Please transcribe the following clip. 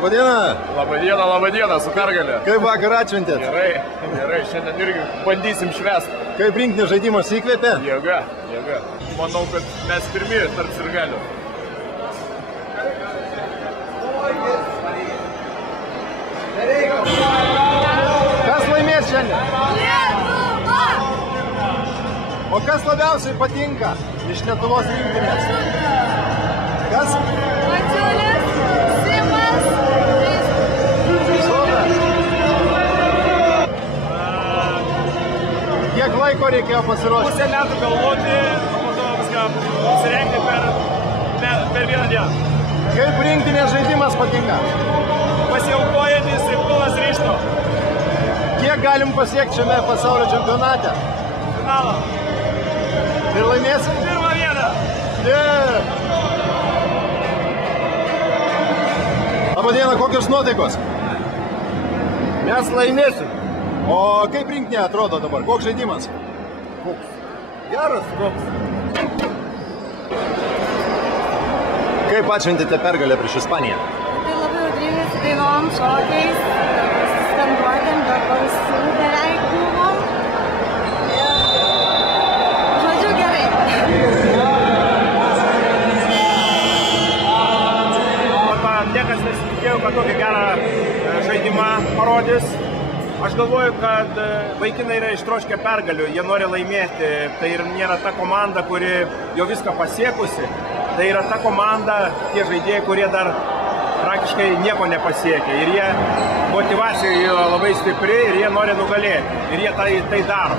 Labadiena. Labadiena, labadiena, su pergalė. Kaip vakar atšventėt? Gerai, gerai, šiandien irgi bandysim švęst. Kaip rinktinės žaidimas įkvėpė? Jėga, jėga. Manau, kad mes pirmi tarp sirgalių. Kas laimės šiandien? Lietuva! O kas labiausiai patinka iš Lietuvos rinktinės? Kas? Mačiulis, Simas, Kiek laiko reikėjo pasiruošti? Pusę metų galvoti, o po to viską susirengti per vieną dieną. Kaip rinktinės žaidimas patinka? Pasiaukojantis ir pilnas ryžto. Kiek galim pasiekti šiame pasaulio čempionate? Finalą. Ir laimėsim? Pirmą vietą. Labadiena, kokios nuotaikos? Mes laimėsim. O kaip rinktinė atrodo dabar? Koks žaidimas? Koks? Geras. Koks? Kaip atšventėte pergalę prieš Ispaniją? Tai labai audringai su dainom, šokiais, skanduotėm, be balsų beveik buvom. Žodžiu, gerai. Niekas nesitikėjo, kad tokį gerą žaidimą parodys. Aš galvoju, kad vaikinai yra ištroškę pergalių, jie nori laimėti. Tai ir nėra ta komanda, kuri jau viską pasiekusi. Tai yra ta komanda, tie žaidėjai, kurie dar praktiškai nieko nepasiekė. Ir jie motyvacija yra labai stipri ir jie nori nugalėti. Ir jie tai daro.